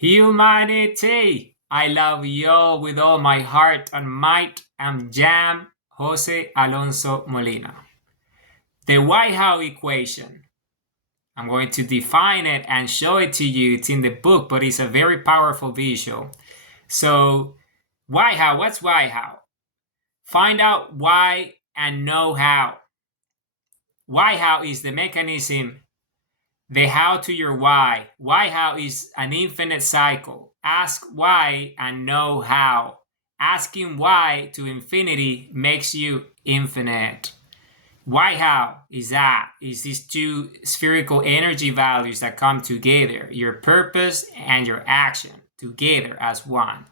Humanity! I love you all with all my heart and might. I'm Jam Jose Alonso Molina. The White-House equation. I'm going to define it and show it to you. It's in the book, but it's a very powerful visual. So, White-House, what's White-House? Find out why and know how. White-House is the mechanism, the how to your why. White-House is an infinite cycle. Ask why and know how. Asking why to infinity makes you infinite. White-House is that, is these two spherical energy values that come together, your purpose and your action, together as one.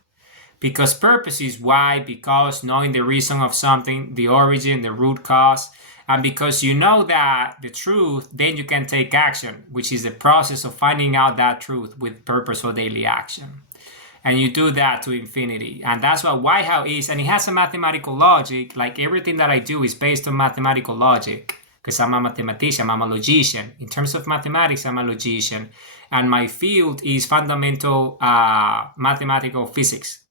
Because purpose is why, because knowing the reason of something, the origin, the root cause, and because you know that the truth, then you can take action, which is the process of finding out that truth with purposeful daily action. And you do that to infinity. And that's what White-House is. And it has a mathematical logic. Like everything that I do is based on mathematical logic. Because I'm a mathematician, I'm a logician. In terms of mathematics, I'm a logician. And my field is fundamental mathematical physics.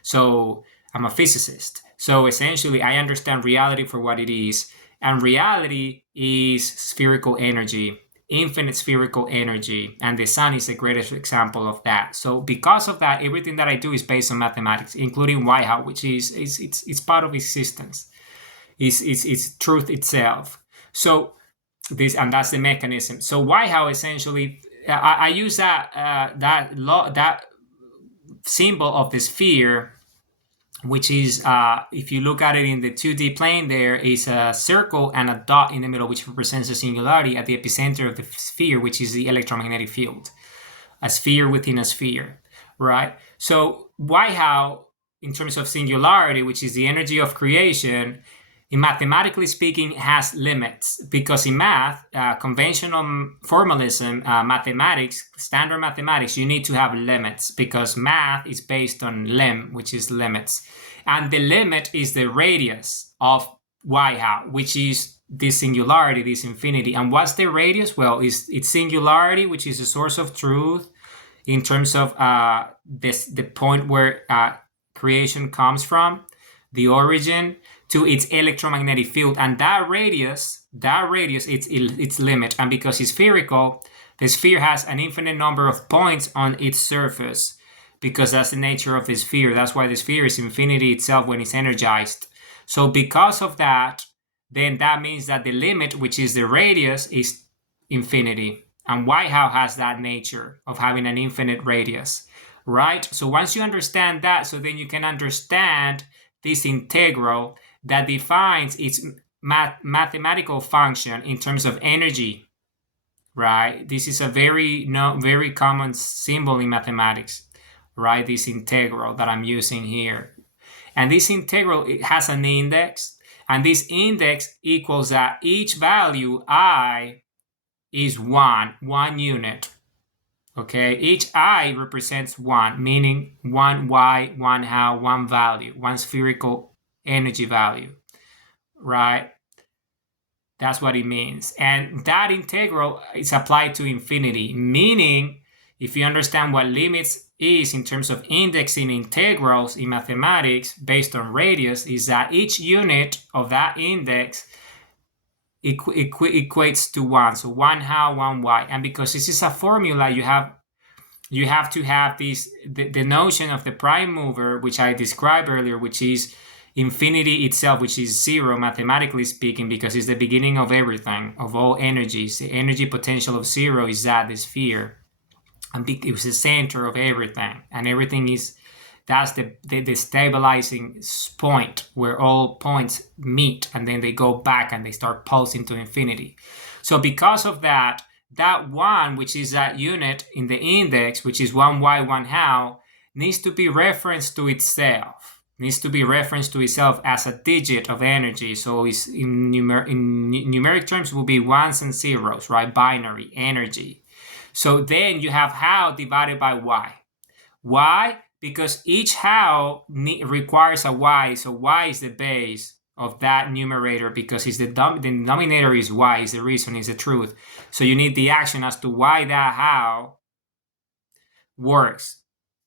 So I'm a physicist. So essentially, I understand reality for what it is. And reality is spherical energy, infinite spherical energy. And the sun is the greatest example of that. So because of that, everything that I do is based on mathematics, including White-House, which is it's part of existence. It's truth itself. So and that's the mechanism. So White-House essentially, I use that symbol of the sphere, which is, if you look at it in the 2D plane, there is a circle and a dot in the middle, which represents a singularity at the epicenter of the sphere, which is the electromagnetic field, a sphere within a sphere, right? So White-House, in terms of singularity, which is the energy of creation, in mathematically speaking, has limits, because in math, conventional formalism, mathematics, standard mathematics, you need to have limits, because math is based on lim, which is limits. And the limit is the radius of White-House, which is this singularity, this infinity. And what's the radius? Well, it's singularity, which is the source of truth in terms of the point where creation comes from, the origin, to its electromagnetic field. And that radius, its limit. And because it's spherical, the sphere has an infinite number of points on its surface, because that's the nature of the sphere. That's why the sphere is infinity itself when it's energized. So because of that, then that means that the limit, which is the radius, is infinity. And White-House has that nature of having an infinite radius, right? So once you understand that, so then you can understand this integral that defines its mathematical function in terms of energy, right? This is a very common symbol in mathematics, right? This integral that I'm using here. And this integral, it has an index, and this index equals that each value, I, is one unit. Okay, each I represents one, meaning one Y, one how, one value, one spherical energy value, right? That's what it means. And that integral is applied to infinity, meaning if you understand what limits is in terms of indexing integrals in mathematics based on radius, is that each unit of that index equates to one. So one how, one Y. And because this is a formula, you have to have the notion of the prime mover, which I described earlier, which is infinity itself, which is zero, mathematically speaking, because it's the beginning of everything, of all energies. The energy potential of zero is that, the sphere. And it's the center of everything. And everything that's the stabilizing point where all points meet, and then they go back and they start pulsing to infinity. So because of that one, which is that unit in the index, which is one Y, one how, needs to be referenced to itself. Needs to be referenced to itself as a digit of energy. So it's in numeric terms will be ones and zeros, right? Binary energy. So then you have how divided by Y. Why? Because each how requires a Y. So Y is the base of that numerator, because the denominator is Y, is the reason, is the truth. So you need the action as to why that how works.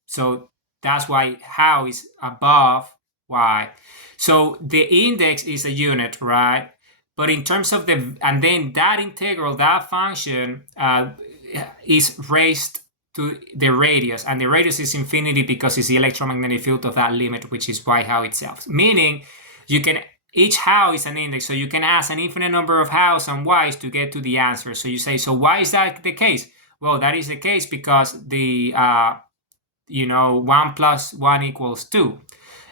So that's why how is above y. So the index is a unit, right? But in terms of and then that integral, that function is raised to the radius, and the radius is infinity because it's the electromagnetic field of that limit, which is y how itself. Meaning you can, each how is an index, so you can ask an infinite number of hows and y's to get to the answer. So you say, so why is that the case? Well, that is the case because the 1 plus 1 equals 2.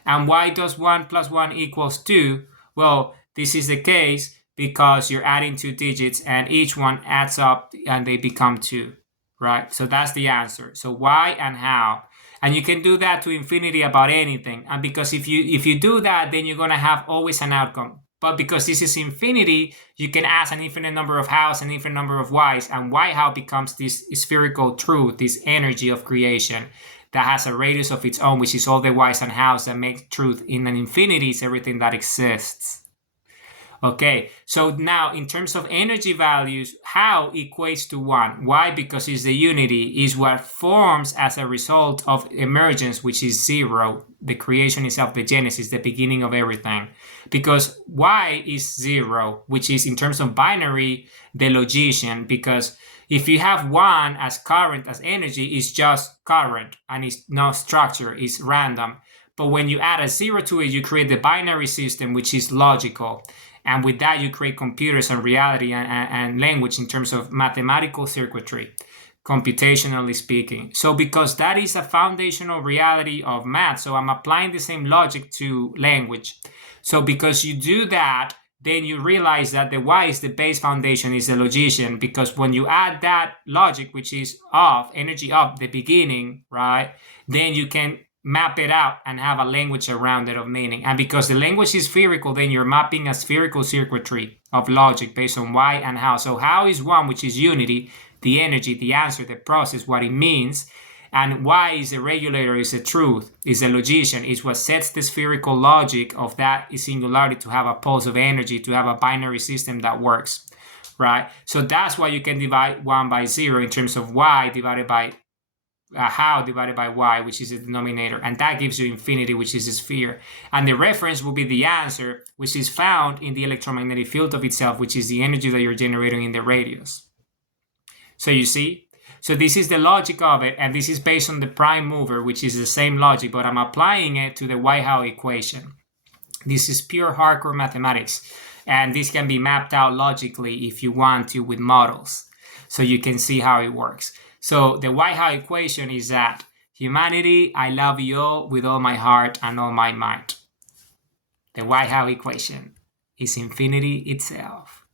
And why does 1 plus 1 equals 2? Well, this is the case because you're adding two digits and each one adds up and they become 2, right? So that's the answer. So why and how. And you can do that to infinity about anything. And because if you do that, then you're going to have always an outcome. But because this is infinity, you can ask an infinite number of hows, an infinite number of y's, and y how becomes this spherical truth, this energy of creation that has a radius of its own, which is all the y's and hows that make truth. In an infinity is everything that exists. Okay, so now in terms of energy values, how equates to 1. Why? Because it's the unity, is what forms as a result of emergence, which is 0. The creation itself, the genesis, the beginning of everything. Because y is 0, which is in terms of binary, the logician, because if you have 1 as current, as energy, it's just current and it's no structure, it's random. But when you add a 0 to it, you create the binary system, which is logical. And with that, you create computers and reality and language in terms of mathematical circuitry, computationally speaking. So because that is a foundational reality of math, so I'm applying the same logic to language. So because you do that, then you realize that the y is the base foundation, is the logician, because when you add that logic, which is of, energy of the beginning, right, then you can map it out and have a language around it of meaning. And because the language is spherical, then you're mapping a spherical circuitry of logic based on why and how. So how is 1, which is unity, the energy, the answer, the process, what it means. And why is a regulator, is a truth, is a logician, is what sets the spherical logic of that singularity to have a pulse of energy, to have a binary system that works, right? So that's why you can divide 1 by 0 in terms of y divided by how divided by y, which is the denominator, and that gives you infinity, which is a sphere. And the reference will be the answer, which is found in the electromagnetic field of itself, which is the energy that you're generating in the radius. So you see? So this is the logic of it, and this is based on the prime mover, which is the same logic, but I'm applying it to the y-how equation. This is pure hardcore mathematics, and this can be mapped out logically if you want to with models, so you can see how it works. So the y-how equation is that humanity, I love you all with all my heart and all my might. The y-how equation is infinity itself.